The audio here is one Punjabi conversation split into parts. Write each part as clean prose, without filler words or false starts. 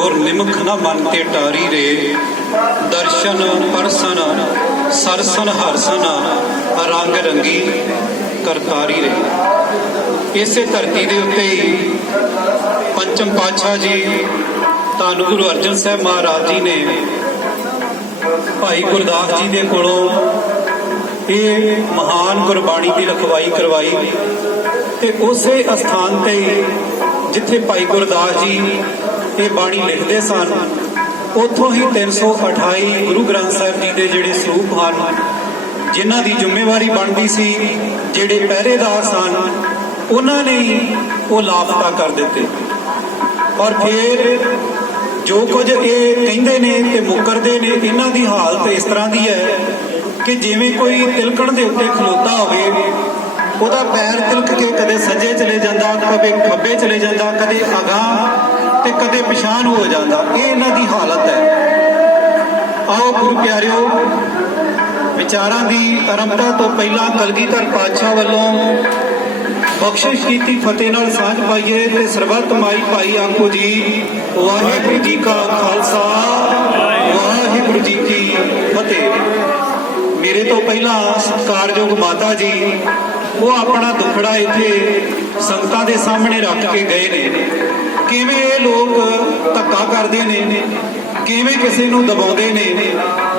गुर निमख न मन ते टारी रे, दर्शन परसन सरसन हरसन, रंग रंगी करतारी रे। इसे धरती के उत्ते ही पंचम पातशाह जी धन गुरु अर्जन साहब महाराज जी ने भाई गुरदास जी के कोलों ये महान गुरबाणी की लिखवाई करवाई। ते उसे अस्थान ते जिथे भाई गुरदास जी ये बाणी लिखते सन, उतों ही 328 गुरु ग्रंथ साहब जी के जिहड़े सरूप हैं, जिन्हां दी जिम्मेवारी बनती सी, जिहड़े पहरेदार सन, उन्होंने ही वो लापता कर दिते। और फिर जो कुछ ये कहते ने ते मुकरदे ने, इन्हां दी हालत इस तरह की है कि जिवें कोई तिलकण दे उत्ते खलोता होवे, ਉਹਦਾ पैर तिलक के कदे सज्जे चले जाता, कदे खब्बे चले जाता, कदे अगां ते कदे पिछाण हो जाता। ये इन्हां दी हालत है। आओ गुरु प्यारिओ, विचारां दी आरंभता तो पहला कलगीधर पातशाह वालों बख्शिश कीती फतेह नाल सांझ पाईए ते सरबत माई भाई आखो जी वाहिगुरू जी का खालसा वाहिगुरू जी की फतेह। मेरे तो पहला सत्कारयोग माता जी वो अपना दुखड़ा इत्थे संगतां दे सामने रख के गए ने। किवें ये लोग धक्का करदे ने, किवें किसी नूं दबाउंदे ने,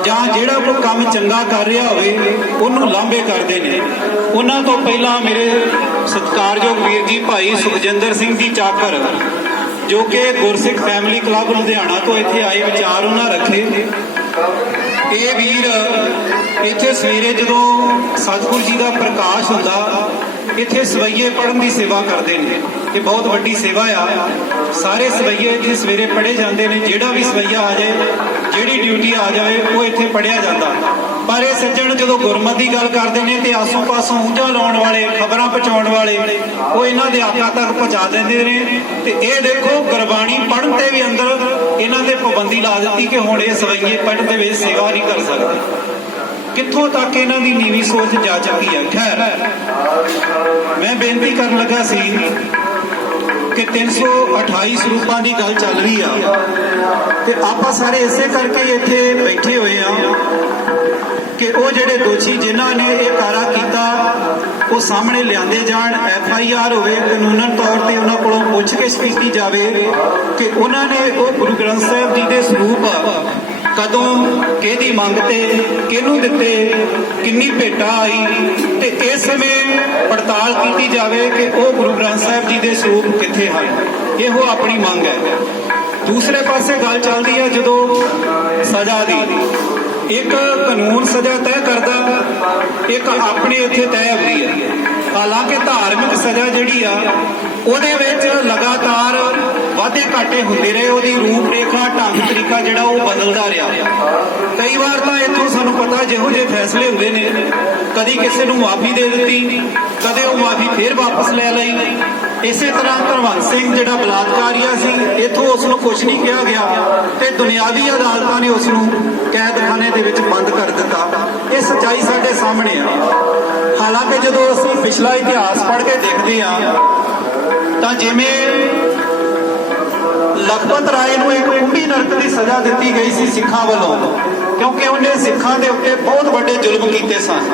जां जिहड़ा कोई काम चंगा कर रहा होवे उहनूं लांभे करदे ने। उन्हां तो पहला मेरे सत्कारयोग वीर जी भाई सुखजिंदर सिंह जी चाकर, जो कि गुरसिख फैमिली क्लब लुधियाना तो इत्थे आए, विचार उन्हां रखे। ये वीर इत्थे सवेरे जदों सतगुरु जी का प्रकाश हुंदा, इत्थे सवैये पढ़न की सेवा करते हैं। ये बहुत वड्डी सेवा आ। सारे सवैये इत्थे सवेरे पढ़े जाते हैं। जिहड़ा भी सवैया आ जाए, जिहड़ी ड्यूटी आ जाए, वो इत्थे पढ़िया जाता। पर ये सज्जण जदों गुरमत की गल करते हैं तो आसों पासों ऊंझा लाउण वाले, खबरां पहुँचाउण वाले, वो इन्हां दे आका तक पहुँचा देंदे ने। ते ये देखो गुरबाणी पढ़न ते भी अंदर इन्हां दे पाबंदी ला दित्ती कि हुण ये सवैये पढ़न दे विच सेवा नहीं कर सकदे। कित्थों तक इन्हां दी नीवी सोच जा चुकी है। खैर, मैं बेनती करन लगा सी कि 328 स्वरूपां की गल चल रही है, ते आपां सारे इसे करके इत्थे बैठे हुए हैं कि वो जिहड़े दोषी जिन्हां ने ये कारा कीता वो सामने लिआंदे जाण। FIR होवे, कानूनन तौर पर उन्हां कोलों पुछगिछ कीती जावे कि उन्हां ने वो गुरु ग्रंथ साहिब जी के सरूप कदों किहदी मंग ते किहनूं दिते, किन्नी भेटा आई, ते इस समय पड़ताल की जावे कि वो गुरु ग्रंथ साहिब जी के सरूप कित्थे हैं। ये वो अपनी मंग है। दूसरे पासे गल चलती है जदों सज़ा दी, एक कानून सज़ा तय करदा, एक अपने उत्थे तय होती है। हालांकि धार्मिक सज़ा जिहड़ी आ ਉਹਦੇ ਵਿੱਚ लगातार वाधे घाटे होंदे रहे, ਉਹਦੀ रूप रेखा ढंग तरीका ਜਿਹੜਾ ਉਹ बदलदा रहा। कई बार तो इत्थों सानूं पता ਜਿਹੋ ਜਿਹੇ फैसले हुंदे ने, कदी किसी नूं माफ़ी दे दी, कदे वो माफ़ी फिर वापस ले लई। इसे तरह धर्मवंत सिंह जिहड़ा बलात्कारिया सी, इत्थों उसनूं कुछ नहीं कहा गया ते दुनियावी अदालतां ने उसनूं कैदखाने दे विच बंद कर दिता। ये सच्चाई साडे सामने आ। हालांकि जदों असीं पिछला इतिहास पढ़ के देखते हैं ਤਾਂ ਜਿਵੇਂ ਲਖਪਤ ਰਾਏ ਨੂੰ ਇੱਕ ਕੁੰਭੀ ਨਰਕ ਦੀ ਸਜ਼ਾ ਦਿੱਤੀ ਗਈ ਸੀ ਸਿੱਖਾਂ ਵੱਲੋਂ, ਕਿਉਂਕਿ ਉਹਨੇ ਸਿੱਖਾਂ ਦੇ ਉੱਤੇ ਬਹੁਤ ਵੱਡੇ ਜ਼ੁਲਮ ਕੀਤੇ ਸਨ।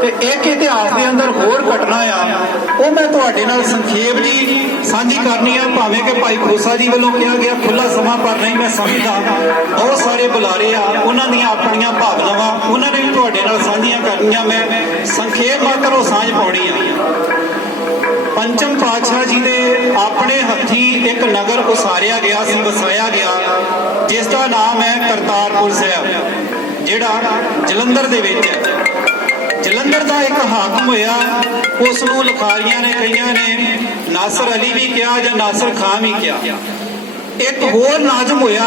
ਤੇ ਇੱਕ ਇਤਿਹਾਸ ਦੇ ਅੰਦਰ ਹੋਰ ਘਟਨਾ ਆ, ਉਹ ਮੈਂ ਤੁਹਾਡੇ ਨਾਲ ਸੰਖੇਪ ਜੀ ਸਾਂਝੀ ਕਰਨੀ ਆ। ਭਾਵੇਂ ਕਿ ਭਾਈ ਖੋਸਾ ਜੀ ਵੱਲੋਂ ਕਿਹਾ ਗਿਆ ਖੁੱਲਾ ਸਮਾਂ, ਪਰ ਨਹੀਂ, ਮੈਂ ਸਮਝਦਾ ਬਹੁਤ ਸਾਰੇ ਬੁਲਾਰੇ ਆ, ਉਹਨਾਂ ਦੀਆਂ ਆਪਣੀਆਂ ਭਾਵਨਾਵਾਂ ਉਹਨਾਂ ਨੇ ਵੀ ਤੁਹਾਡੇ ਨਾਲ ਸਾਂਝੀਆਂ ਕਰਨੀਆਂ। ਮੈਂ ਸੰਖੇਪ ਮਾਤਰ ਉਹ ਸਾਂਝ ਪਾਉਣੀ ਆ। पंचम पातशाह जी ने अपने हथी एक नगर उसारिया गया सी, वसाया गया, जिसका नाम है करतारपुर साहब, जिहड़ा जलंधर दे विच है। जलंधर का एक हाकम होया, उसनूं लिखारियां ने कईयां ने नासर अली भी कहा जां नासर खां भी कहा। एक होर नाजम होया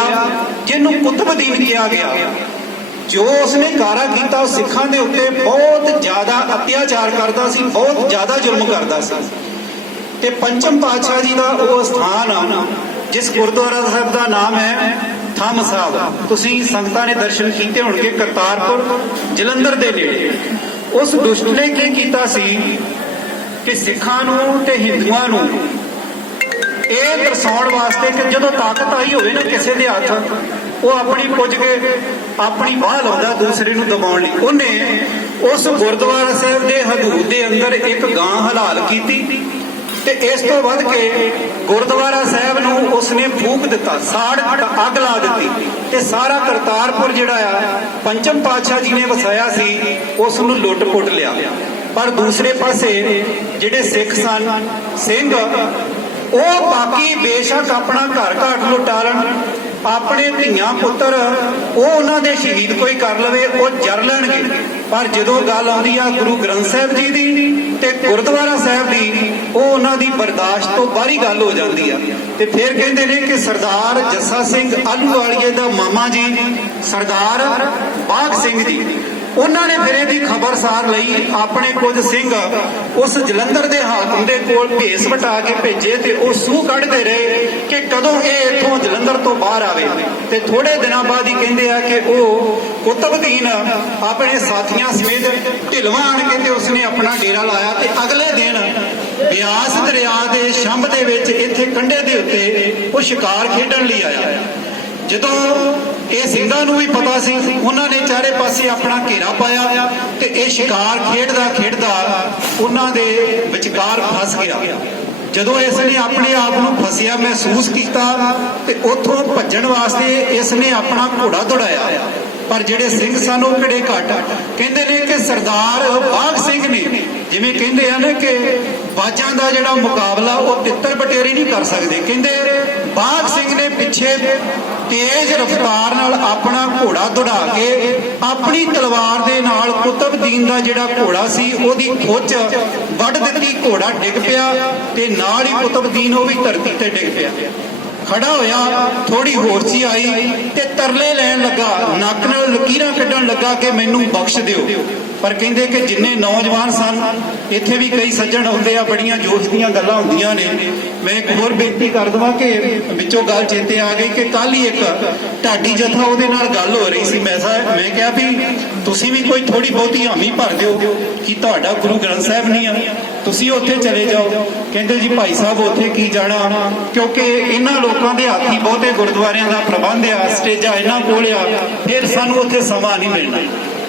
जिन्हों कुतुबुद्दीन कहा गया। जो उसने कारा किया सिखां दे उत्ते बहुत ज़्यादा अत्याचार करता सी, बहुत ज़्यादा जुल्म करता सी। ते पंचम पातशाह जी का वो स्थान आ जिस गुरुद्वारा साहब का नाम है थम साहब। तुसीं संगतां ने दर्शन कीते होणगे करतारपुर जलंधर दे नेड़े। उस दुष्ट ने की कीता सी कि सिखां नूं ते हिंदुआं नूं ਇਹ ਦਰਸਾਉਣ ਵਾਸਤੇ ਕਿ ਜਦੋਂ ਤਾਕਤ ਆਈ ਹੋਵੇ ਨਾ ਕਿਸੇ ਦੇ ਹੱਥ, ਉਹ ਆਪਣੀ ਪੁੱਜ ਕੇ ਆਪਣੀ ਬਾਹ ਲਾਉਂਦਾ ਦੂਸਰੇ ਨੂੰ ਦਬਾਉਣ ਲਈ। ਉਹਨੇ ਉਸ ਗੁਰਦੁਆਰਾ ਸਾਹਿਬ ਦੇ ਹਦੂਦ ਦੇ ਅੰਦਰ ਇੱਕ ਗਾਂ ਹਲਾਲ ਕੀਤੀ ਤੇ ਇਸ ਤੋਂ ਵੱਧ ਕੇ ਗੁਰਦੁਆਰਾ ਸਾਹਿਬ ਨੂੰ ਉਸਨੇ ਫੂਕ ਦਿੱਤਾ, ਸਾੜ ਅੱਗ ਲਾ ਦਿੱਤੀ ਤੇ ਸਾਰਾ ਕਰਤਾਰਪੁਰ ਜਿਹੜਾ ਆ ਪੰਚਮ ਪਾਤਸ਼ਾਹ ਜੀ ਨੇ ਵਸਾਇਆ ਸੀ ਉਸ ਨੂੰ ਲੁੱਟ ਪੁੱਟ ਲਿਆ। ਪਰ ਦੂਸਰੇ ਪਾਸੇ ਜਿਹੜੇ ਸਿੱਖ ਸਨ, ਸਿੰਘ, ਉਹ ਬਾਕੀ ਬੇਸ਼ੱਕ ਆਪਣਾ ਘਰ ਘਾਟ ਲੁਟਾ ਲੈਣ, ਆਪਣੇ ਧੀਆਂ ਪੁੱਤਰ ਉਹ ਉਹਨਾਂ ਦੇ ਸ਼ਹੀਦ ਕੋਈ ਕਰ ਲਵੇ, ਉਹ ਜਰ ਲੈਣਗੇ। ਪਰ ਜਦੋਂ ਗੱਲ ਆਉਂਦੀ ਆ ਗੁਰੂ ਗ੍ਰੰਥ ਸਾਹਿਬ ਜੀ ਦੀ ਤੇ ਗੁਰਦੁਆਰਾ ਸਾਹਿਬ ਦੀ, ਉਹ ਉਹਨਾਂ ਦੀ ਬਰਦਾਸ਼ਤ ਤੋਂ ਬਾਹਰੀ ਗੱਲ ਹੋ ਜਾਂਦੀ ਆ। ਤੇ ਫਿਰ ਕਹਿੰਦੇ ਨੇ ਕਿ ਸਰਦਾਰ ਜੱਸਾ ਸਿੰਘ ਆਹਲੂਵਾਲੀਏ ਦਾ ਮਾਮਾ ਜੀ ਸਰਦਾਰ ਬਾਘ ਸਿੰਘ ਜੀ, ਉਹਨਾਂ ਨੇ ਫਿਰ ਇਹਦੀ ਖਬਰਸਾਰ ਲਈ ਆਪਣੇ ਕੁਝ ਸਿੰਘ ਉਸ ਜਲੰਧਰ ਦੇ ਹਾਕਮ ਦੇ ਕੋਲ ਭੇਸ ਵਟਾ ਕੇ ਭੇਜੇ ਤੇ ਉਹ ਸੂਹ ਕੱਢਦੇ ਰਹੇ ਕਿ ਕਦੋਂ ਇਹ ਇੱਥੋਂ ਜਲੰਧਰ ਤੋਂ ਬਾਹਰ ਆਵੇ। ਤੇ ਥੋੜੇ ਦਿਨਾਂ ਬਾਅਦ ਹੀ ਕਹਿੰਦੇ ਆ ਕਿ ਉਹ ਕੁਤਬਦੀਨ ਆਪਣੇ ਸਾਥੀਆਂ ਸਮੇਤ ਢਿਲਵਾਂ ਆਣ ਕੇ ਤੇ ਉਸਨੇ ਆਪਣਾ ਡੇਰਾ ਲਾਇਆ ਤੇ ਅਗਲੇ ਦਿਨ ਬਿਆਸ ਦਰਿਆ ਦੇ ਛੰਭ ਦੇ ਵਿੱਚ ਇੱਥੇ ਕੰਢੇ ਦੇ ਉੱਤੇ ਉਹ ਸ਼ਿਕਾਰ ਖੇਡਣ ਲਈ ਆਇਆ। ਜਦੋਂ ਇਹ ਸਿੰਘਾਂ ਨੂੰ ਵੀ ਪਤਾ ਸੀ, ਉਹਨਾਂ ਨੇ ਚਾਰੇ ਪਾਸੇ ਆਪਣਾ ਘੇਰਾ ਪਾਇਆ ਤੇ ਇਹ ਸ਼ਿਕਾਰ ਖੇਡਦਾ ਖੇਡਦਾ ਉਹਨਾਂ ਦੇ ਵਿਚਕਾਰ ਫਸ ਗਿਆ। ਜਦੋਂ ਇਸ ਨੇ ਆਪਣੇ ਆਪ ਨੂੰ ਫਸਿਆ ਮਹਿਸੂਸ ਕੀਤਾ ਤੇ ਉੱਥੋਂ ਭੱਜਣ ਵਾਸਤੇ ਇਸ ਨੇ ਆਪਣਾ ਘੋੜਾ ਦੌੜਾਇਆ। ਪਰ ਜਿਹੜੇ ਸਿੰਘ ਸਨ ਉਹ ਕਿਹੜੇ ਘੱਟ, ਕਹਿੰਦੇ ਨੇ ਕਿ ਸਰਦਾਰ ਬਾਘ ਸਿੰਘ ਨੇ, ਜਿਵੇਂ ਕਹਿੰਦੇ ਆ ਨਾ ਕਿ ਬਾਜਾਂ ਦਾ ਜਿਹੜਾ ਮੁਕਾਬਲਾ ਉਹ ਤਿੱਤਰ ਬਟੇਰੀ ਨਹੀਂ ਕਰ ਸਕਦੇ, ਕਹਿੰਦੇ ਬਾਘ ਸਿੰਘ ਨੇ ਪਿੱਛੇ ਤੇਜ਼ ਰਫ਼ਤਾਰ ਨਾਲ ਆਪਣਾ ਘੋੜਾ ਦੌੜਾ ਕੇ ਆਪਣੀ ਤਲਵਾਰ ਦੇ ਨਾਲ ਕੁਤਬਦੀਨ ਦਾ ਜਿਹੜਾ ਘੋੜਾ ਸੀ ਉਹਦੀ ਖੁੱਚ ਵੱਢ ਦਿੱਤੀ। ਘੋੜਾ ਡਿੱਗ ਪਿਆ ਤੇ ਨਾਲ ਹੀ ਕੁਤਬਦੀਨ ਉਹ ਵੀ ਧਰਤੀ ਤੇ ਡਿੱਗ ਪਿਆ। ਖੜਾ ਹੋਇਆ, ਥੋੜੀ ਹੋਰਸੀ ਆਈ ਤੇ ਤਰਲੇ ਲੈਣ ਲੱਗਾ, ਨੱਕ ਨਾਲ ਲਕੀਰਾਂ ਕੱਢਣ ਲੱਗਾ ਕਿ ਮੈਨੂੰ ਬਖਸ਼ ਦਿਓ। ਪਰ ਕਹਿੰਦੇ ਕਿ ਜਿੰਨੇ ਨੌਜਵਾਨ ਸਨ, ਇੱਥੇ ਵੀ ਕਈ ਸੱਜਣ ਹੁੰਦੇ ਆ, ਬੜੀਆਂ ਜੋਸ਼ ਦੀਆਂ ਗੱਲਾਂ ਹੁੰਦੀਆਂ ਨੇ। ਮੈਂ ਇੱਕ ਹੋਰ ਬੇਨਤੀ ਕਰ ਦਵਾਂ ਕਿ ਵਿੱਚੋਂ ਗੱਲ ਚੇਤੇ ਆ ਗਈ ਕਿ ਕੱਲ ਹੀ ਇੱਕ ਢਾਡੀ ਜਥਾ ਉਹਦੇ ਨਾਲ ਗੱਲ ਹੋ ਰਹੀ ਸੀ। ਮੈਂ ਕਿਹਾ ਵੀ ਤੁਸੀਂ ਵੀ ਕੋਈ ਥੋੜੀ ਬਹੁਤੀ ਹਾਮੀ ਭਰ ਦਿਓ ਕਿ ਤੁਹਾਡਾ ਗੁਰੂ ਗ੍ਰੰਥ ਸਾਹਿਬ ਨਹੀਂ ਆ, ਤੁਸੀਂ ਉੱਥੇ ਚਲੇ ਜਾਓ। ਕਹਿੰਦੇ ਜੀ ਭਾਈ ਸਾਹਿਬ ਉੱਥੇ ਕੀ ਜਾਣਾ, ਕਿਉਂਕਿ ਇਹਨਾਂ ਲੋਕਾਂ ਦੇ ਹੱਥ ਹੀ ਬਹੁਤੇ ਗੁਰਦੁਆਰਿਆਂ ਦਾ ਪ੍ਰਬੰਧ ਆ, ਸਟੇਜਾਂ ਇਹਨਾਂ ਕੋਲ ਆ, ਫਿਰ ਸਾਨੂੰ ਉੱਥੇ ਸਮਾਂ ਨਹੀਂ ਮਿਲਣਾ।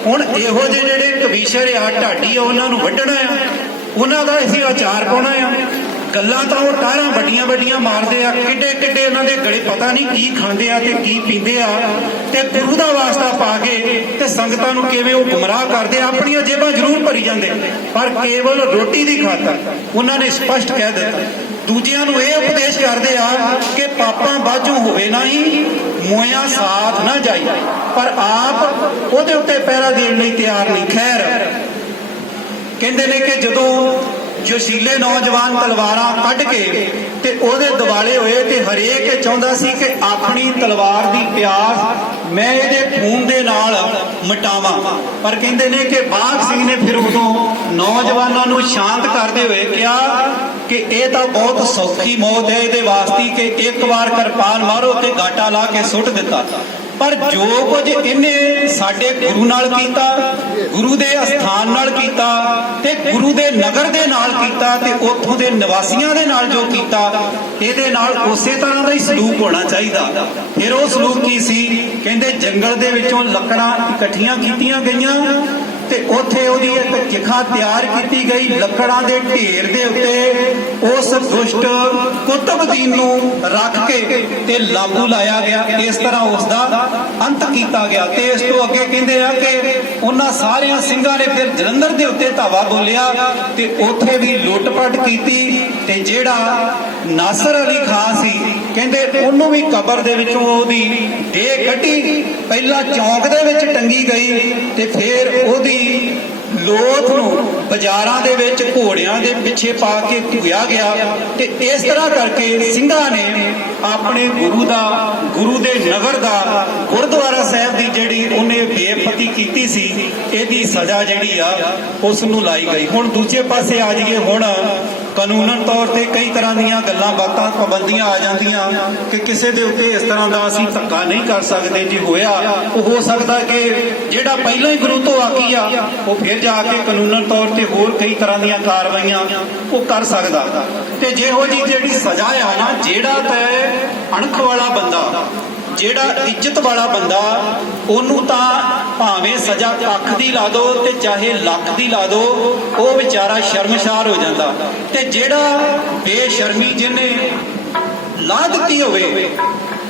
ਹੁਣ ਇਹੋ ਜਿਹੇ ਜਿਹੜੇ ਕਵੀਸ਼ਰ ਆ, ਢਾਡੀ ਆ, ਉਹਨਾਂ ਨੂੰ ਵੱਢਣਾ ਆ, ਉਹਨਾਂ ਦਾ ਅਸੀਂ ਆਚਾਰ ਪਾਉਣਾ ਆ। ਗੱਲਾਂ ਤਾਂ ਉਹ ਟਾਰਾਂ ਵੱਡੀਆਂ ਵੱਡੀਆਂ ਮਾਰਦੇ ਆ, ਕਿੱਡੇ ਕਿੱਡੇ ਉਹਨਾਂ ਦੇ ਗਲੇ ਪਤਾ ਨਹੀਂ ਕੀ ਖਾਂਦੇ ਆ ਤੇ ਕੀ ਪੀਂਦੇ ਆ, ਤੇ ਗੁਰੂ ਦਾ ਵਾਸਤਾ ਪਾ ਕੇ ਤੇ ਸੰਗਤਾਂ ਨੂੰ ਕਿਵੇਂ ਉਹ ਗੁੰਮਰਾਹ ਕਰਦੇ ਆ। ਆਪਣੀਆਂ ਜੇਬਾਂ ਜ਼ਰੂਰ ਭਰੀ ਜਾਂਦੇ, ਪਰ ਕੇਵਲ ਰੋਟੀ ਦੀ ਖਾਤਰ ਉਹਨਾਂ ਨੇ ਸਪਸ਼ਟ ਕਹਿ ਦਿੱਤਾ। ਦੂਜਿਆਂ ਨੂੰ ਇਹ ਉਪਦੇਸ਼ ਕਰਦੇ ਆ ਕਿ ਪਾਪਾਂ ਬਾਝੋਂ ਹੋਵੇ ਨਹੀਂ, ਮੋਇਆ ਸਾਥ ਨਾ ਜਾਈ, ਪਰ ਆਪ ਉਹਦੇ ਉੱਤੇ ਪਹਿਰਾ ਦੇਣ ਲਈ ਤਿਆਰ ਨਹੀਂ। ਖੈਰ, ਕਹਿੰਦੇ ਨੇ ਕਿ ਜਦੋਂ ਜੋਸ਼ੀਲੇ ਨੌਜਵਾਨ ਤਲਵਾਰਾਂ ਕੱਢ ਕੇ ਤੇ ਉਹਦੇ ਦਿਵਾਲੇ ਹੋਏ ਤੇ ਹਰੇਕ ਇਹ ਚਾਹੁੰਦਾ ਸੀ ਕਿ ਆਪਣੀ ਤਲਵਾਰ ਦੀ ਪਿਆਸ ਮੈਂ ਇਹਦੇ ਖੂਨ ਦੇ ਨਾਲ ਮਿਟਾਵਾਂ। ਪਰ ਕਹਿੰਦੇ ਨੇ ਕਿ ਬਾਘ ਸਿੰਘ ਨੇ ਫਿਰ ਉਦੋਂ ਨੌਜਵਾਨਾਂ ਨੂੰ ਸ਼ਾਂਤ ਕਰਦੇ ਹੋਏ ਕਿਹਾ ਕਿ ਇਹ ਤਾਂ ਬਹੁਤ ਸੌਖੀ ਮੌਤ ਹੈ ਇਹਦੇ ਵਾਸਤੇ ਕਿ ਇੱਕ ਵਾਰ ਕਿਰਪਾਨ ਮਾਰੋ ਤੇ ਗਾਟਾ ਲਾ ਕੇ ਸੁੱਟ ਦਿੱਤਾ। ਪਰ ਜੋ ਕੁਝ ਇਹਨੇ ਸਾਡੇ ਗੁਰੂ ਨਾਲ ਕੀਤਾ, ਗੁਰੂ ਦੇ ਅਸਥਾਨ ਨਾਲ ਕੀਤਾ ਤੇ ਗੁਰੂ ਦੇ ਨਗਰ ਦੇ ਨਾਲ ਕੀਤਾ ਤੇ ਉੱਥੋਂ ਦੇ ਨਿਵਾਸੀਆਂ ਦੇ ਨਾਲ ਜੋ ਕੀਤਾ, ਇਹਦੇ ਨਾਲ ਉਸੇ ਤਰ੍ਹਾਂ ਦਾ ਹੀ ਸਲੂਕ ਹੋਣਾ ਚਾਹੀਦਾ। ਫਿਰ ਉਹ ਸਲੂਕ ਕੀ ਸੀ? ਕਹਿੰਦੇ ਜੰਗਲ ਦੇ ਵਿੱਚੋਂ ਲੱਕੜਾਂ ਇਕੱਠੀਆਂ ਕੀਤੀਆਂ ਗਈਆਂ ਤੇ ਉੱਥੇ ਉਹਦੀ ਇੱਕ ਚਿਖਾ ਤਿਆਰ ਕੀਤੀ ਗਈ। ਲੱਕੜਾਂ ਦੇ ਢੇਰ ਦੇ ਉੱਤੇ ਉਸ ਦੁਸ਼ਟ ਕੁਤਬਦੀਨ ਨੂੰ ਰੱਖ ਕੇ ਤੇ ਲਾਗੂ ਲਾਇਆ ਗਿਆ। ਇਸ ਤਰ੍ਹਾਂ ਉਸ ਦਾ ਅੰਤ ਕੀਤਾ ਗਿਆ। ਤੇ ਇਸ ਤੋਂ ਅੱਗੇ ਕਹਿੰਦੇ ਆ ਕਿ ਉਹਨਾਂ ਸਾਰਿਆਂ ਸਿੰਘਾਂ ਨੇ ਫਿਰ ਜਲੰਧਰ ਦੇ ਉੱਤੇ ਧਾਵਾ ਬੋਲਿਆ ਤੇ ਉੱਥੇ ਵੀ ਲੁੱਟ-ਪੱਟ ਕੀਤੀ ਤੇ ਜਿਹੜਾ ਨਾਸਰ ਅਲੀ ਖਾਨ ਸੀ, ਕਹਿੰਦੇ ਉਹਨੂੰ ਵੀ ਕਬਰ ਦੇ ਵਿੱਚੋਂ ਉਹਦੀ ਦੇਹ ਕੱਢੀ, ਪਹਿਲਾਂ ਚੌਂਕ ਦੇ ਵਿੱਚ ਟੰਗੀ ਗਈ ਤੇ ਫਿਰ ਉਹਦੀ ਲੋਥ ਨੂੰ ਬਾਜ਼ਾਰਾਂ ਦੇ ਵਿੱਚ ਘੋੜਿਆਂ ਦੇ ਪਿੱਛੇ ਪਾ ਕੇ ਧੂਇਆ ਗਿਆ। ਤੇ ਇਸ ਤਰ੍ਹਾਂ ਕਰਕੇ ਸਿੰਘਾਂ ਨੇ ਆਪਣੇ ਗੁਰੂ ਦਾ ਗੁਰੂ ਦੇ ਨਗਰ ਦਾ ਗੁਰਦੁਆਰਾ ਸਾਹਿਬ ਦੀ ਜਿਹੜੀ ਉਹਨੇ ਬੇਇੱਜ਼ਤੀ ਕੀਤੀ ਸੀ, ਇਹਦੀ ਸਜ਼ਾ ਜਿਹੜੀ ਆ ਉਸ ਨੂੰ ਲਾਈ ਗਈ। ਹੁਣ ਦੂਜੇ ਪਾਸੇ ਆ ਜਾਈਏ, ਹੁਣ ਕਾਨੂੰਨਨ ਤੌਰ ਤੇ ਕਈ ਤਰ੍ਹਾਂ ਦੀਆਂ ਗੱਲਾਂ ਬਾਤਾਂ ਪਾਬੰਦੀਆਂ ਆ ਜਾਂਦੀਆਂ ਕਿ ਕਿਸੇ ਦੇ ਉੱਤੇ ਇਸ ਤਰ੍ਹਾਂ ਦਾ ਅਸੀਂ ਧੱਕਾ ਨਹੀਂ ਕਰ ਸਕਦੇ। ਜੇ ਹੋਇਆ ਉਹ ਹੋ ਸਕਦਾ ਕਿ ਜਿਹੜਾ ਪਹਿਲਾਂ ਹੀ ਗੁਰੂ ਤੋਂ ਆਕੀ ਆ ਉਹ ਫਿਰ ਜਾ ਕੇ ਕਾਨੂੰਨਨ ਤੌਰ ਤੇ ਹੋਰ ਕਈ ਤਰ੍ਹਾਂ ਦੀਆਂ ਕਾਰਵਾਈਆਂ ਉਹ ਕਰ ਸਕਦਾ। ਤੇ ਜਿਹੋ ਜੀ ਜਿਹੜੀ ਸਜ਼ਾ ਆ ਨਾ, ਜਿਹੜਾ ਤੇ ਅਣਖ ਵਾਲਾ ਬੰਦਾ, ਜਿਹੜਾ ਇੱਜ਼ਤ ਵਾਲਾ ਬੰਦਾ, ਉਹਨੂੰ ਤਾਂ ਭਾਵੇਂ ਸਜ਼ਾ ਲੱਖ ਦੀ ਲਾ ਦੋ ਤੇ ਚਾਹੇ ਲੱਖ ਦੀ ਲਾ ਦੋ, ਉਹ ਵਿਚਾਰਾ ਸ਼ਰਮਸ਼ਾਰ ਹੋ ਜਾਂਦਾ। ਤੇ ਜਿਹੜਾ ਬੇਸ਼ਰਮੀ ਜਿਹਨੇ ਲਾ ਦਿੱਤੀ ਹੋਵੇ,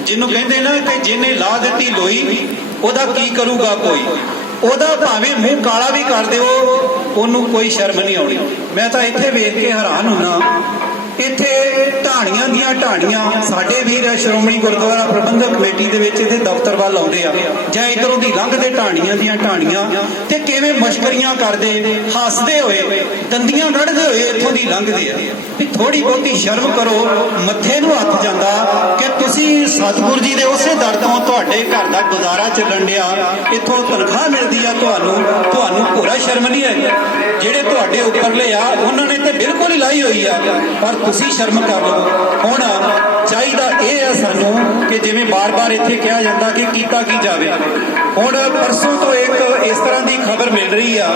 ਜਿਹਨੂੰ ਕਹਿੰਦੇ ਨਾ ਕਿ ਜਿਹਨੇ ਲਾ ਦਿੱਤੀ ਲੋਈ, ਉਹਦਾ ਕੀ ਕਰੂਗਾ ਕੋਈ? ਉਹਦਾ ਭਾਵੇਂ ਮੂੰਹ ਕਾਲਾ ਵੀ ਕਰ ਦਿਓ, ਉਹਨੂੰ ਕੋਈ ਸ਼ਰਮ ਨਹੀਂ ਆਉਣੀ। ਮੈਂ ਤਾਂ ਇੱਥੇ ਵੇਖ ਕੇ ਹੈਰਾਨ ਹੁੰਨਾ, ਇੱਥੇ ਢਾਣੀਆਂ ਦੀਆਂ ਢਾਣੀਆਂ ਸਾਡੇ ਵੀਰ ਸ਼੍ਰੋਮਣੀ ਗੁਰਦੁਆਰਾ ਪ੍ਰਬੰਧਕ ਕਮੇਟੀ ਦੇ ਵਿੱਚ ਇਹਦੇ ਦਫ਼ਤਰ ਵੱਲ ਆਉਂਦੇ ਆ, ਜਾਂ ਇਧਰੋਂ ਦੀ ਲੰਘਦੇ ਢਾਣੀਆਂ ਦੀਆਂ ਢਾਣੀਆਂ, ਤੇ ਕਿਵੇਂ ਮਸ਼ਕਰੀਆਂ ਕਰਦੇ, ਹੱਸਦੇ ਹੋਏ, ਦੰਦੀਆਂ ਕੱਢਦੇ ਹੋਏ ਇੱਥੋਂ ਦੀ ਲੰਘਦੇ ਆ। ਵੀ ਥੋੜੀ ਬਹੁਤੀ ਸ਼ਰਮ ਕਰੋ, ਮੱਥੇ ਨੂੰ ਹੱਥ ਜਾਂਦਾ ਕਿ ਤੁਸੀਂ ਸਤਿਗੁਰੂ ਜੀ ਦੇ ਉਸੇ ਦਰ ਤੋਂ ਤੁਹਾਡੇ ਘਰ ਦਾ ਗੁਜ਼ਾਰਾ ਚੱਲਣ ਡਿਆ, ਇੱਥੋਂ ਤਨਖਾਹ ਮਿਲਦੀ ਆ, ਤੁਹਾਨੂੰ ਪੂਰਾ ਸ਼ਰਮ ਨਹੀਂ ਹੈ। ਜਿਹੜੇ ਤੁਹਾਡੇ ਉੱਪਰਲੇ ਆ ਉਹਨਾਂ ਨੇ ਤੇ ਬਿਲਕੁਲ ਹੀ ਲਾਈ ਹੋਈ ਆ, ਪਰ ਤੁਸੀਂ ਸ਼ਰਮ ਕਰ ਲਓ। ਹੁਣ ਚਾਹੀਦਾ ਇਹ ਆ ਸਾਨੂੰ ਕਿ ਜਿਵੇਂ ਬਾਰ-ਬਾਰ ਇੱਥੇ ਕਿਹਾ ਜਾਂਦਾ ਕਿ ਕੀਤਾ ਕੀ ਜਾਵੇ। ਹੁਣ ਪਰਸੋਂ ਤੋਂ ਇੱਕ ਇਸ ਤਰ੍ਹਾਂ ਦੀ ਖਬਰ ਮਿਲ ਰਹੀ ਆ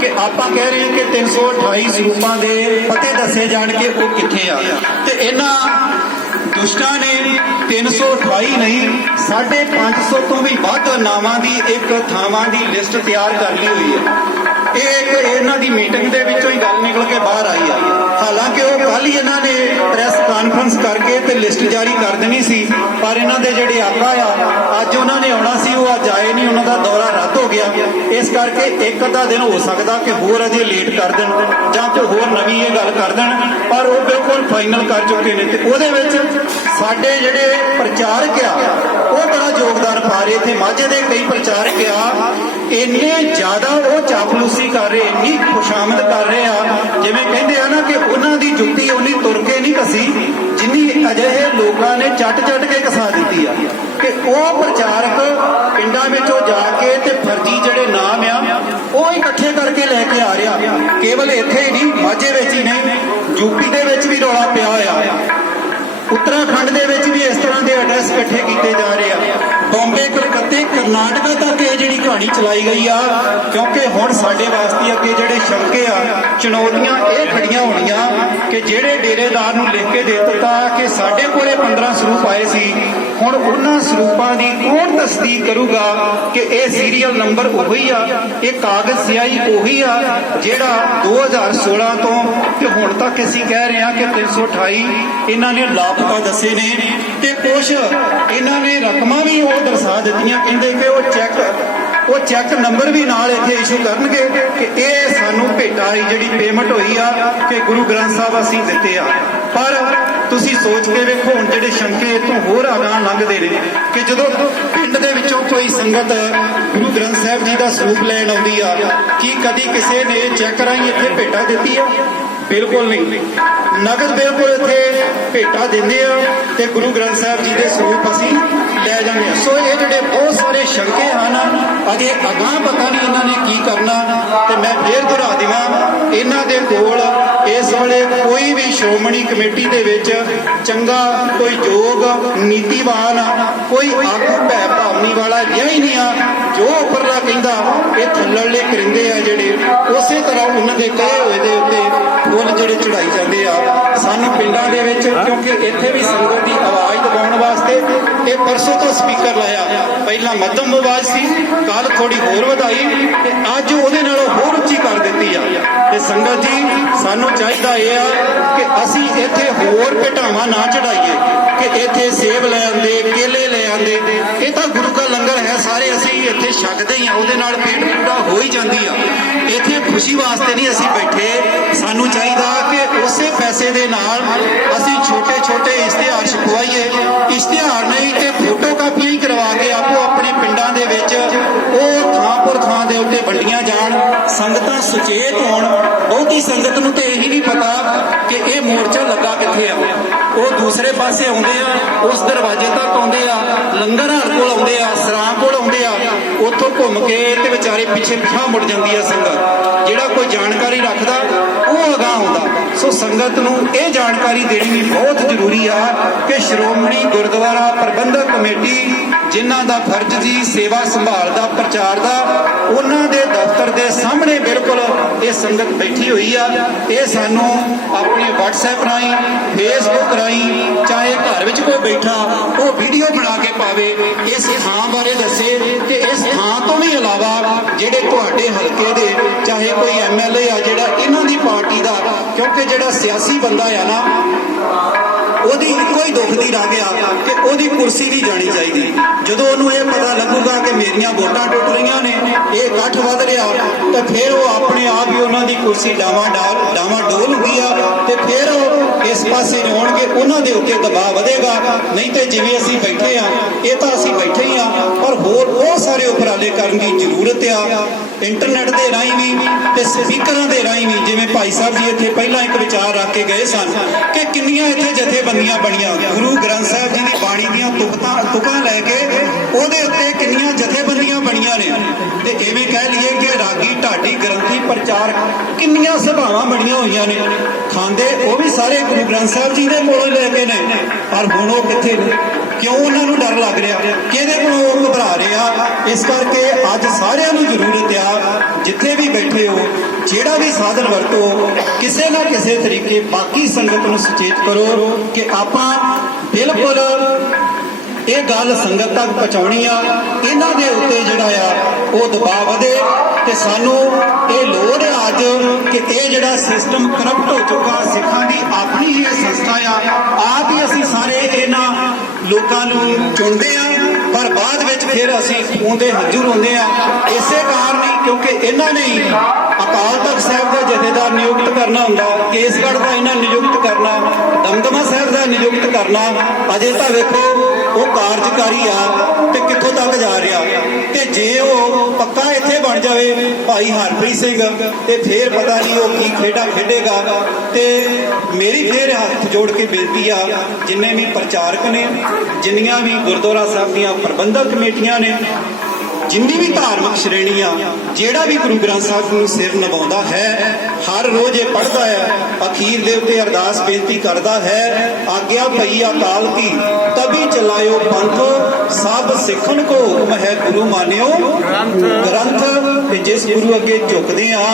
ਕਿ ਆਪਾਂ ਕਹਿ ਰਹੇ ਹਾਂ ਕਿ 328 ਸਰੂਪਾਂ ਦੇ ਪਤੇ ਦੱਸੇ ਜਾਣ ਕਿ ਉਹ ਕਿੱਥੇ ਆ, ਤੇ ਇਹਨਾਂ ਦੁਸ਼ਟਾਂ ਨੇ 328 ਨਹੀਂ 550 ਤੋਂ ਵੀ ਵੱਧ ਨਾਵਾਂ ਦੀ ਇੱਕ ਥਾਵਾਂ ਦੀ ਲਿਸਟ ਤਿਆਰ ਕਰ ਲਈ ਹੋਈ ਹੈ। ਇਹ ਇੱਕ ਇਹਨਾਂ ਦੀ ਮੀਟਿੰਗ ਦੇ ਵਿੱਚੋਂ ਹੀ ਗੱਲ ਨਿਕਲ ਕੇ ਬਾਹਰ ਆਈ ਆ। ਹਾਲਾਂਕਿ ਉਹ ਕੱਲ ਹੀ ਇਹਨਾਂ ਨੇ ਪ੍ਰੈਸ ਕਾਨਫਰੰਸ ਕਰਕੇ ਤੇ ਲਿਸਟ ਜਾਰੀ ਕਰ ਦੇਣੀ ਸੀ, ਪਰ ਇਹਨਾਂ ਦੇ ਜਿਹੜੇ ਆਕਾ ਆ ਅੱਜ ਉਹਨਾਂ ਨੇ ਆਉਣਾ ਸੀ, ਉਹ ਅੱਜ ਆਏ ਨਹੀਂ, ਉਹਨਾਂ ਦਾ ਦੌਰਾ ਰੱਦ ਹੋ ਗਿਆ। ਇਸ ਕਰਕੇ ਇੱਕ ਅੱਧਾ ਦਿਨ ਹੋ ਸਕਦਾ ਕਿ ਹੋਰ ਅਜੇ ਲੇਟ ਕਰ ਦੇਣ ਜਾਂ ਕੋਈ ਹੋਰ ਨਵੀਂ ਇਹ ਗੱਲ ਕਰ ਦੇਣ, ਪਰ ਉਹ ਬਿਲਕੁਲ ਫਾਈਨਲ ਕਰ ਚੁੱਕੇ ਨੇ। ਤੇ ਉਹਦੇ ਵਿੱਚ ਸਾਡੇ ਜਿਹੜੇ ਪ੍ਰਚਾਰਕ ਆ ਉਹ ਬੜਾ ਯੋਗਦਾਨ ਪਾ ਰਹੇ। ਇੱਥੇ ਮਾਝੇ ਦੇ ਕਈ ਪ੍ਰਚਾਰਕ ਆ, ਇੰਨੇ ਜ਼ਿਆਦਾ ਉਹ ਚਾਪਲੂਸੀ ਕਰ ਰਹੇ, ਇੰਨੀ ਖੁਸ਼ਾਮਦ ਕਰ ਰਹੇ ਆ, ਜਿਵੇਂ ਕਹਿੰਦੇ ਆ ਨਾ ਕਿ ਉਹਨਾਂ ਦੀ ਜੁੱਤੀ ਉਨੀ ਤੁਰ ਕੇ ਨਹੀਂ ਘਸੀ ਜਿੰਨੀ ਅਜਿਹੇ ਲੋਕਾਂ ਨੇ ਚੱਟ ਕੇ ਘਸਾ ਦਿੱਤੀ ਆ। ਕਿ ਉਹ ਪ੍ਰਚਾਰਕ ਪਿੰਡਾਂ ਵਿੱਚੋਂ ਜਾ ਕੇ ਤੇ ਫਰਜ਼ੀ ਜਿਹੜੇ ਨਾਮ ਆ ਉਹ ਇਕੱਠੇ ਕਰਕੇ ਲੈ ਕੇ ਆ ਰਿਹਾ। ਕੇਵਲ ਇੱਥੇ ਹੀ ਨਹੀਂ, ਮਾਝੇ ਵਿੱਚ ਹੀ ਨਹੀਂ, ਯੂਪੀ ਦੇ ਵਿੱਚ ਵੀ ਰੌਲਾ ਪਿਆ ਹੋਇਆ, ਉੱਤਰਾਖੰਡ ਦੇ ਵਿੱਚ ਵੀ ਇਸ ਤਰ੍ਹਾਂ ਦੇ ਐਡਰੈਸ ਇਕੱਠੇ ਕੀਤੇ ਜਾ ਰਹੇ ਆ। ਬੰਬੇ, ਕਲਕੱਤੇ, ਕਰਨਾਟਕਾ ਤੱਕ ਇਹ ਜਿਹੜੀ ਕਹਾਣੀ ਚਲਾਈ ਗਈ ਆ, ਕਿਉਂਕਿ ਹੁਣ ਸਾਡੇ ਵਾਸਤੇ ਅੱਗੇ ਜਿਹੜੇ ਸ਼ੰਕੇ ਆ, ਚੁਣੌਤੀਆਂ ਇਹ ਖੜੀਆਂ ਹੋਣੀਆਂ ਕਿ ਜਿਹੜੇ ਡੇਰੇਦਾਰ ਨੂੰ ਲਿਖ ਕੇ ਦੇ ਦਿੱਤਾ ਕਿ ਸਾਡੇ ਕੋਲੇ 15 ਸਰੂਪ ਆਏ ਸੀ, ਹੁਣ ਉਹਨਾਂ ਸਰੂਪਾਂ ਦੀ ਕੌਣ ਤਸਦੀਕ ਕਰੂਗਾ ਕਿ ਇਹ ਸੀਰੀਅਲ ਨੰਬਰ ਉਹੀ ਆ, ਇਹ ਕਾਗਜ਼ ਸਿਆਹੀ ਉਹੀ ਆ ਜਿਹੜਾ 2016 ਤੋਂ ਤੇ ਹੁਣ ਤੱਕ ਅਸੀਂ ਕਹਿ ਰਹੇ ਹਾਂ ਕਿ 328 ਇਹਨਾਂ ਨੇ ਲਾਪਤਾ ਦੱਸੇ ਨੇ। ਤੇ ਕੁਛ ਇਹਨਾਂ ਨੇ ਰਕਮਾਂ ਵੀ ਉਹ ਦਰਸਾ ਦਿੱਤੀਆਂ, ਕਹਿੰਦੇ ਕਿ ਉਹ ਚੈੱਕ ਨੰਬਰ ਵੀ ਨਾਲ ਇੱਥੇ ਇਸ਼ੂ ਕਰਨਗੇ ਕਿ ਇਹ ਸਾਨੂੰ ਭੇਟਾ ਜਿਹੜੀ ਪੇਮੈਂਟ ਹੋਈ ਆ ਕਿ ਗੁਰੂ ਗ੍ਰੰਥ ਸਾਹਿਬ ਅਸੀਂ ਦਿੱਤੇ ਆ। ਪਰ ਤੁਸੀਂ ਸੋਚ ਕੇ ਵੇਖੋ, ਹੁਣ ਜਿਹੜੇ ਸ਼ੰਕੇ ਇੱਥੋਂ ਹੋਰ ਅਗਾਂਹ ਲੰਘਦੇ ਨੇ ਕਿ ਜਦੋਂ ਪਿੰਡ ਦੇ ਵਿੱਚੋਂ ਕੋਈ ਸੰਗਤ ਗੁਰੂ ਗ੍ਰੰਥ ਸਾਹਿਬ ਜੀ ਦਾ ਸਰੂਪ ਲੈਣ ਆਉਂਦੀ ਆ, ਕੀ ਕਦੀ ਕਿਸੇ ਨੇ ਚੈੱਕ ਰਾਹੀਂ ਇੱਥੇ ਭੇਟਾ ਦਿੱਤੀ ਆ? ਬਿਲਕੁਲ ਨਹੀਂ, ਨਗਦ ਬਿਲਕੁਲ ਇੱਥੇ ਭੇਟਾ ਦਿੰਦੇ ਆ ਤੇ ਗੁਰੂ ਗ੍ਰੰਥ ਸਾਹਿਬ ਜੀ ਦੇ ਸਰੂਪ ਅਸੀਂ ਲੈ ਜਾਂਦੇ ਆ। ਸੋ ਇਹ ਜਿਹੜੇ ਬਹੁਤ ਸਾਰੇ ਸ਼ੰਕੇ ਹਨ, ਅਜੇ ਅਗਾਂਹ ਪਤਾ ਨਹੀਂ ਇਹਨਾਂ ਨੇ ਕੀ ਕਰਨਾ। ਤੇ ਮੈਂ ਫੇਰ ਦੁਹਰਾ ਦੇਵਾਂ, ਇਹਨਾਂ ਦੇ ਕੋਲ ਇਸ ਵੇਲੇ ਕੋਈ ਵੀ ਸ਼੍ਰੋਮਣੀ ਕਮੇਟੀ ਦੇ ਵਿੱਚ ਚੰਗਾ ਕੋਈ ਯੋਗ ਨੀਤੀਵਾਨ ਕੋਈ ਆਗੂ ਭੈ ਭਾਵਨੀ ਵਾਲਾ ਰਿਹਾ ਹੀ ਨਹੀਂ ਆ। ਜੋ ਉੱਪਰਲਾ ਕਹਿੰਦਾ ਇਹ ਥੱਲੜੇ ਕਰਿੰਦੇ ਆ ਜਿਹੜੇ ਉਸੇ ਤਰ੍ਹਾਂ ਉਹਨਾਂ ਦੇ ਕਹੇ ਹੋਏ ਦੇ ਉੱਤੇ ਫੁੱਲ ਜਿਹੜੇ ਚੜਾਈ ਜਾਂਦੇ ਆ। ਸਾਨੂੰ ਪਿੰਡਾਂ ਦੇ ਵਿੱਚ, ਕਿਉਂਕਿ ਇੱਥੇ ਵੀ ਸੰਗਤ ਦੀ ਆਵਾਜ਼ ਦਬਾਉਣ ਵਾਸਤੇ ਇਹ ਪਰਸੋਂ ਤੋਂ ਸਪੀਕਰ ਲਾਇਆ, ਪਹਿਲਾਂ ਮੱਧਮ ਆਵਾਜ਼ ਸੀ, ਕੱਲ ਥੋੜੀ ਹੋਰ ਵਧਾਈ ਤੇ ਅੱਜ ਉਹਦੇ ਨਾਲੋਂ ਹੋਰ ਉੱਚੀ ਕਰ ਦਿੱਤੀ ਆ। ਤੇ ਸੰਗਤ ਜੀ, ਸਾਨੂੰ ਚਾਹੀਦਾ ਇਹ ਆ ਕਿ ਅਸੀਂ ਇੱਥੇ ਹੋਰ ਘਟਾਵਾਂ ਨਾ ਚੜਾਈਏ ਕਿ ਇੱਥੇ ਸੇਬ ਲੈ ਆਂਦੇ, ਕੇਲੇ ਲੈ ਆਂਦੇ, ਇਹ ਤਾਂ ਗੁਰੂ ਦਾ ਲੰਗਰ ਹੈ, ਸਾਰੇ ਅਸੀਂ ਇੱਥੇ ਛਕਦੇ ਹੀ ਆ, ਉਹਦੇ ਨਾਲ ਪੇਟ ਪੂਰਾ ਹੋ ਹੀ ਜਾਂਦੀ ਆ। ਇੱਥੇ ਖੁਸ਼ੀ ਵਾਸਤੇ ਨਹੀਂ ਅਸੀਂ ਬੈਠੇ। ਸਾਨੂੰ ਚਾਹੀਦਾ ਕਿ ਉਸੇ ਪੈਸੇ ਦੇ ਨਾਲ ਅਸੀਂ ਛੋਟੇ ਇਸ਼ਤਿਹਾਰ ਛਪਵਾਈਏ। ਇਸ਼ਤਿਹਾਰ ਨਹੀਂ ਤੇ ਫੋਟੋ ਕਾਪੀਆਂ ਹੀ ਕਰਵਾ ਕੇ ਆਪੋ ਆਪਣੇ ਪਿੰਡਾਂ ਦੇ ਵਿੱਚ ਉਹ ਥਾਂ ਦੇ ਉੱਤੇ ਵੰਡੀਆਂ ਜਾਣ, ਸੰਗਤਾਂ ਸੁਚੇਤ ਹੋਣ। ਬਹੁਤੀ ਸੰਗਤ ਨੂੰ ਤੇ ਇਹੀ ਨਹੀਂ ਪਤਾ ਕਿ ਇਹ ਮੋਰਚਾ ਲੱਗਾ ਕਿੱਥੇ ਆ। ਉਹ ਦੂਸਰੇ ਪਾਸੇ ਆਉਂਦੇ ਆ, ਉਸ ਦਰਵਾਜ਼ੇ ਤੱਕ ਆਉਂਦੇ ਆ, ਘੁੰਮ ਕੇ ਤੇ ਵਿਚਾਰੇ ਪਿੱਛੇ ਮੁੜ ਜਾਂਦੀ ਆ ਸੰਗਤ। ਜਿਹੜਾ ਕੋਈ ਜਾਣਕਾਰੀ ਰੱਖਦਾ ਉਹ ਅਗਾਂਹ ਆਉਂਦਾ। ਸੋ ਸੰਗਤ ਨੂੰ ਇਹ ਜਾਣਕਾਰੀ ਦੇਣੀ ਵੀ ਬਹੁਤ ਜ਼ਰੂਰੀ ਆ ਕਿ ਸ਼੍ਰੋਮਣੀ ਗੁਰਦੁਆਰਾ ਪ੍ਰਬੰਧਕ ਕਮੇਟੀ ਜਿਨ੍ਹਾਂ ਦਾ ਫਰਜ਼ ਜੀ ਸੇਵਾ ਸੰਭਾਲ ਦਾ ਪ੍ਰਚਾਰ ਦਾ, ਉਹਨਾਂ ਦੇ ਦਫ਼ਤਰ ਦੇ ਸਾਹਮਣੇ ਬਿਲਕੁਲ ਇਹ ਸੰਗਤ ਬੈਠੀ ਹੋਈ ਆ। ਇਹ ਸਾਨੂੰ ਆਪਣੇ WhatsApp ਰਾਹੀਂ, Facebook ਰਾਹੀਂ, ਚਾਹੇ ਘਰ ਵਿੱਚ ਕੋਈ ਬੈਠਾ ਉਹ ਵੀਡੀਓ ਬਣਾ ਕੇ ਪਾਵੇ, ਇਸ ਥਾਂ ਬਾਰੇ ਦੱਸੇ ਤੇ ਇਸ ਥਾਂ ਤੋਂ ਵੀ ਇਲਾਵਾ ਜਿਹੜੇ ਤੁਹਾਡੇ ਹਲਕੇ ਦੇ ਚਾਹੇ ਕੋਈ MLA ਆ ਜਿਹੜਾ ਇਹਨਾਂ ਦੀ ਪਾਰਟੀ ਦਾ, ਕਿਉਂਕਿ ਜਿਹੜਾ ਸਿਆਸੀ ਬੰਦਾ ਆ ਨਾ ਉਹਦੀ ਇੱਕੋ ਹੀ ਦੁੱਖ ਦੀ ਰੰਗ ਆ ਕਿ ਉਹਦੀ ਕੁਰਸੀ ਨਹੀਂ ਜਾਣੀ ਚਾਹੀਦੀ। ਜਦੋਂ ਉਹਨੂੰ ਇਹ ਪਤਾ ਲੱਗੂਗਾ ਕਿ ਮੇਰੀਆਂ ਵੋਟਾਂ ਟੁੱਟ ਰਹੀਆਂ ਨੇ, ਇਹ ਇਕੱਠ ਵੱਧ ਰਿਹਾ, ਤਾਂ ਫਿਰ ਉਹ ਆਪਣੇ ਆਪ ਹੀ ਉਹਨਾਂ ਦੀ ਕੁਰਸੀ ਡਾਵਾਂ ਡੋਲ ਹੁੰਦੀ ਆ ਤੇ ਫਿਰ ਉਹ ਇਸ ਪਾਸੇ ਨੂੰ ਆਉਣਗੇ, ਉਹਨਾਂ ਦੇ ਉੱਤੇ ਦਬਾਅ ਵਧੇਗਾ। ਨਹੀਂ ਤੇ ਜਿਵੇਂ ਅਸੀਂ ਬੈਠੇ ਆ, ਇਹ ਤਾਂ ਅਸੀਂ ਬੈਠੇ ਹੀ ਆ, ਪਰ ਹੋਰ ਬਹੁਤ ਸਾਰੇ ਉਪਰਾਲੇ ਕਰਨ ਦੀ ਜ਼ਰੂਰਤ ਆ। ਇੰਟਰਨੈਟ ਦੇ ਰਾਹੀਂ ਵੀ ਤੇ ਸਪੀਕਰਾਂ ਦੇ ਰਾਹੀਂ ਵੀ, ਜਿਵੇਂ ਭਾਈ ਸਾਹਿਬ ਜੀ ਇੱਥੇ ਪਹਿਲਾਂ ਇੱਕ ਵਿਚਾਰ ਰੱਖ ਕੇ ਗਏ ਸਨ ਕਿ ਕਿੰਨੀਆਂ ਇੱਥੇ ਜਥੇਬੰਦੀਆਂ ਬਣੀਆਂ, ਗੁਰੂ ਗ੍ਰੰਥ ਸਾਹਿਬ ਜੀ ਦੀ ਬਾਣੀ ਦੀਆਂ ਤੁਕਾਂ ਲੈ ਕੇ ਉਹਦੇ ਉੱਤੇ ਕਿੰਨੀਆਂ ਜਥੇਬੰਦੀਆਂ ਬਣੀਆਂ ਨੇ। ਤੇ ਇਵੇਂ ਕਹਿ ਲਈਏ ਕਿ ਰਾਗੀ, ਢਾਡੀ, ਗ੍ਰੰਥੀ, ਪ੍ਰਚਾਰਕ ਕਿੰਨੀਆਂ ਸਭਾਵਾਂ ਬਣੀਆਂ ਹੋਈਆਂ ਨੇ। ਖਾਂਦੇ ਉਹ ਵੀ ਸਾਰੇ ਗੁਰੂ ਗ੍ਰੰਥ ਸਾਹਿਬ ਜੀ ਦੇ ਕੋਲੋਂ ਲੈ ਕੇ ਨੇ, ਪਰ ਹੁਣ ਉਹ ਕਿੱਥੇ ਨੇ? ਕਿਉਂ ਉਹਨਾਂ ਨੂੰ ਡਰ ਲੱਗ ਰਿਹਾ? ਕਿਹਦੇ ਕੋਲੋਂ ਉਹ ਘਬਰਾ ਰਿਹਾ? ਇਸ ਕਰਕੇ ਅੱਜ ਸਾਰਿਆਂ ਨੂੰ ਜ਼ਰੂਰਤ ਆ, ਜਿੱਥੇ ਵੀ ਬੈਠੇ ਹੋ, ਜਿਹੜਾ ਵੀ ਸਾਧਨ ਵਰਤੋ, ਕਿਸੇ ਨਾ ਕਿਸੇ ਤਰੀਕੇ ਬਾਕੀ ਸੰਗਤ ਨੂੰ ਸੁਚੇਤ ਕਰੋ ਕਿ ਆਪਾਂ ਬਿਲਕੁਲ ਇਹ ਗੱਲ ਸੰਗਤ ਤੱਕ ਪਹੁੰਚਾਉਣੀ ਆ। ਇਹਨਾਂ ਦੇ ਉੱਤੇ ਜਿਹੜਾ ਆ ਉਹ ਦਬਾਅ ਵਧੇ ਤੇ ਸਾਨੂੰ ਇਹ ਲੋੜ ਹੈ ਅੱਜ ਕਿ ਇਹ ਜਿਹੜਾ ਸਿਸਟਮ ਕਰਪਟ ਹੋ ਚੁੱਕਾ, ਸਿੱਖਾਂ ਦੀ ਆਪਣੀ ਹੀ ਇਹ ਸੰਸਥਾ ਆ, ਆਪ ਹੀ ਅਸੀਂ ਸਾਰੇ ਇਹਨਾਂ ਲੋਕਾਂ ਨੂੰ ਚੁਣਦੇ ਆ, ਪਰ ਬਾਅਦ ਵਿੱਚ ਫਿਰ ਅਸੀਂ ਖੂਨ ਦੇ ਹੰਝੂ ਰੋਂਦੇ ਆ। ਇਸੇ ਕਾਰਨ ਹੀ ਕਿਉਂਕਿ ਇਹਨਾਂ ਨੇ ਅਕਾਲ ਤਖਤ ਸਾਹਿਬ ਦਾ ਜਥੇਦਾਰ ਨਿਯੁਕਤ ਕਰਨਾ ਹੁੰਦਾ, ਕੇਸਗੜ੍ਹ ਦਾ ਇਹਨਾਂ ਨਿਯੁਕਤ ਕਰਨਾ, ਦਮਦਮਾ ਸਾਹਿਬ ਦਾ ਨਿਯੁਕਤ ਕਰਨਾ। ਅਜੇ ਤਾਂ ਵੇਖੋ ਉਹ ਕਾਰਜਕਾਰੀ ਆ ਤੇ ਕਿੱਥੋਂ ਤੱਕ ਜਾ ਰਿਹਾ। ਤੇ ਜੇ ਉਹ ਪੱਕਾ ਇੱਥੇ ਬਣ ਜਾਵੇ ਭਾਈ ਹਰਪ੍ਰੀਤ ਸਿੰਘ, ਤੇ ਫੇਰ ਪਤਾ ਨਹੀਂ ਉਹ ਕੀ ਖੇਡਾ ਖੇਡੇਗਾ। ਤੇ ਮੇਰੀ ਫੇਰ ਹੱਥ ਜੋੜ ਕੇ ਬੇਨਤੀ ਆ, ਜਿੰਨੇ ਵੀ ਪ੍ਰਚਾਰਕ ਨੇ, ਜਿੰਨੀਆਂ ਵੀ ਗੁਰਦੁਆਰਾ ਸਾਹਿਬ ਦੀਆਂ ਪ੍ਰਬੰਧਕ ਕਮੇਟੀਆਂ ਨੇ, ਜਿੰਨੀ ਵੀ ਧਾਰਮਿਕ ਸ਼੍ਰੇਣੀ ਆ, ਜਿਹੜਾ ਵੀ ਗੁਰੂ ਗ੍ਰੰਥ ਸਾਹਿਬ ਨੂੰ ਸਿਰ ਨਿਭਾਉਂਦਾ ਹੈ, ਹਰ ਰੋਜ਼ ਇਹ ਪੜ੍ਹਦਾ ਹੈ, ਅਖੀਰ ਦੇ ਉੱਤੇ ਅਰਦਾਸ ਬੇਨਤੀ ਕਰਦਾ ਹੈ, ਆਗਿਆ ਪਈ ਅਕਾਲ ਕੀ ਤਭੀ ਚਲਾਇਓ ਪੰਥ, ਸਭ ਸਿੱਖਣ ਕੋ ਹੁਕਮ ਹੈ ਗੁਰੂ ਮਾਨਿਓ ਗ੍ਰੰਥ। ਤੇ ਜਿਸ ਗੁਰੂ ਅੱਗੇ ਝੁਕਦੇ ਆ,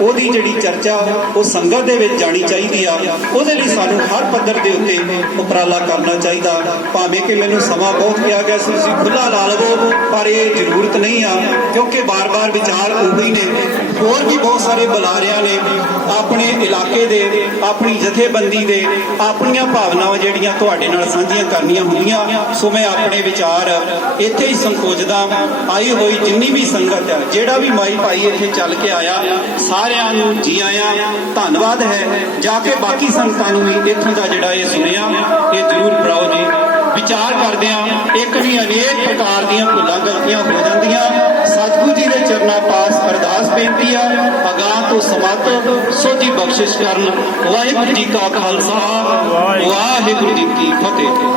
ਉਹਦੀ ਜਿਹੜੀ ਚਰਚਾ ਉਹ ਸੰਗਤ ਦੇ ਵਿੱਚ ਜਾਣੀ ਚਾਹੀਦੀ ਆ। ਉਹਦੇ ਲਈ ਸਾਨੂੰ ਹਰ ਪੱਧਰ ਦੇ ਉੱਤੇ ਉਪਰਾਲਾ ਕਰਨਾ ਚਾਹੀਦਾ। ਭਾਵੇਂ ਕਿ ਮੈਨੂੰ ਸਮਾਂ ਬਹੁਤ ਕਿਹਾ ਗਿਆ ਸੀ, ਤੁਸੀਂ ਖੁੱਲਾ ਲਾ ਲਵੋ, ਪਰ ਇਹ ਜ਼ਰੂਰਤ ਨਹੀਂ ਆ, ਕਿਉਂਕਿ ਬਾਰ-ਬਾਰ ਵਿਚਾਰ ਉਹੀ ਨੇ। ਹੋਰ ਵੀ ਬਹੁਤ ਸਾਰੇ ਬੁਲਾਰਿਆਂ ਨੇ ਆਪਣੇ ਇਲਾਕੇ ਦੇ, ਆਪਣੀ ਜਥੇਬੰਦੀ ਦੇ, ਆਪਣੀਆਂ ਭਾਵਨਾਵਾਂ ਜਿਹੜੀਆਂ ਤੁਹਾਡੇ ਨਾਲ ਸਾਂਝੀਆਂ ਕਰਨੀਆਂ ਹੁੰਦੀਆਂ। ਸੋ ਮੈਂ ਆਪਣੇ ਵਿਚਾਰ ਇੱਥੇ ਹੀ ਸੰਕੋਚਦਾ। ਆਈ ਹੋਈ ਜਿੰਨੀ ਵੀ ਸੰਗਤ ਹੈ, ਜਿਹੜਾ ਵੀ ਮਾਈ ਭਾਈ ਇੱਥੇ ਚੱਲ ਕੇ ਆਇਆ, ਸਾਰਿਆਂ ਨੂੰ ਜੀ ਆਇਆਂ, ਧੰਨਵਾਦ ਹੈ। ਜਾ ਕੇ ਬਾਕੀ ਸੰਗਤਾਂ ਨੂੰ ਵੀ ਇੱਥੋਂ ਦਾ ਜਿਹੜਾ ਇਹ ਸੁਣਿਆ ਇਹ ਜ਼ਰੂਰ ਪੜਾਓ ਜੀ। ਵਿਚਾਰ ਕਰਦੇ ਆ, ਇੱਕ ਨਹੀਂ ਅਨੇਕ ਪ੍ਰਕਾਰ ਦੀਆਂ ਭੁੱਲਾਂ ਗਲਤੀਆਂ ਹੋ ਜਾਂਦੀਆਂ। ਸਤਿਗੁਰੂ ਜੀ ਦੇ ਚਰਨਾਂ ਪਾਸ ਅਰਦਾਸ ਬੇਨਤੀ ਆ, ਅਗਾਂਹ ਤੋਂ ਸਮਤ ਸੋਝੀ ਬਖਸ਼ਿਸ਼ ਕਰਨ। ਵਾਹਿਗੁਰੂ ਜੀ ਕਾ ਖਾਲਸਾ, ਵਾਹਿਗੁਰੂ ਜੀ ਕੀ ਫਤਿਹ।